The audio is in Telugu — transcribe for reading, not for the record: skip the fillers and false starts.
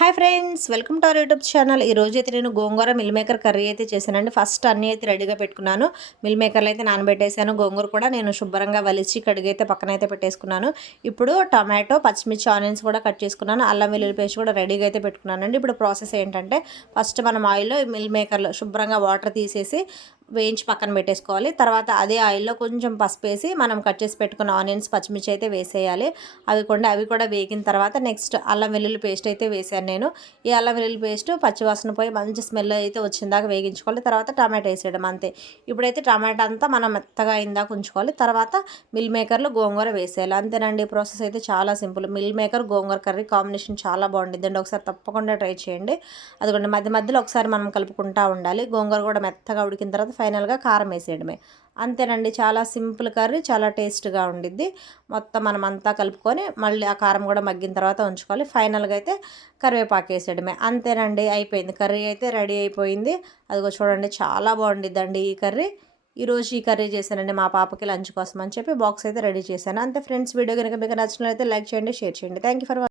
Hi friends, welcome to our YouTube channel. ఈ రోజు అయితే నేను గోంగూర మిల్ మేకర్ కర్రీ అయితే చేశానండి. ఫస్ట్ అన్నీ అయితే రెడీగా పెట్టుకున్నాను. మిల్ మేకర్లు అయితే నానబెట్టేసాను. గోంగూర కూడా నేను శుభ్రంగా వలిచి కడిగైతే పక్కన అయితే పెట్టేసుకున్నాను. ఇప్పుడు టమాటో, పచ్చిమిర్చి, ఆనియన్స్ కూడా కట్ చేసుకున్నాను. అల్లం వెల్లుల్లి పేస్ట్ కూడా రెడీగా అయితే పెట్టుకున్నానండి. ఇప్పుడు ప్రాసెస్ ఏంటంటే ఫస్ట్ మనం ఆయిల్లో మిల్ మేకర్లో శుభ్రంగా వాటర్ తీసేసి వేయించి పక్కన పెట్టేసుకోవాలి. తర్వాత అదే ఆయిల్లో కొంచెం పసుపు వేసి మనం కట్ చేసి పెట్టుకున్న ఆనియన్స్, పచ్చిమిర్చి అయితే వేసేయాలి. అవి కూడా వేగిన తర్వాత నెక్స్ట్ అల్లం వెల్లుల్లి పేస్ట్ అయితే వేసాను నేను. ఈ అల్లం వెల్లుల్లి పేస్ట్ పచ్చివాసన పోయి మంచి స్మెల్ అయితే వచ్చిందాక వేగించుకోవాలి. తర్వాత టమాటా వేసేయడం అంతే. ఇప్పుడైతే టమాటా అంతా మనం మెత్తగా అయిందాక ఉంచుకోవాలి. తర్వాత మిల్ మేకర్లో గోంగూర వేసేయాలి. అంతేనండి. ప్రాసెస్ అయితే చాలా సింపుల్. మిల్ మేకర్ గోంగూర కర్రీ కాంబినేషన్ చాలా బాగుంటుందండి. ఒకసారి తప్పకుండా ట్రై చేయండి. అదిగోండి మధ్యలో ఒకసారి మనం కలుపుకుంటూ ఉండాలి. గోంగూర కూడా మెత్తగా ఉడికిన తర్వాత ఫైనల్గా కారం వేసేయడమే. అంతేనండి. చాలా సింపుల్ కర్రీ, చాలా టేస్ట్గా ఉండిద్ది. మొత్తం మనం అంతా కలుపుకొని మళ్ళీ ఆ కారం కూడా మగ్గిన తర్వాత ఉంచుకోవాలి. ఫైనల్గా అయితే కరివేపాకు వేసేయడమే. అంతేనండి, అయిపోయింది. కర్రీ అయితే రెడీ అయిపోయింది. అదిగో చూడండి, చాలా బాగుండిద్దండి ఈ కర్రీ. ఈరోజు ఈ కర్రీ చేశానండి మా పాపకి లంచ్ కోసం అని చెప్పి బాక్స్ అయితే రెడీ చేశాను. అంతే ఫ్రెండ్స్, వీడియో కనుక మీకు నచ్చినట్లయితే లైక్ చేయండి, షేర్ చేయండి. Thank you for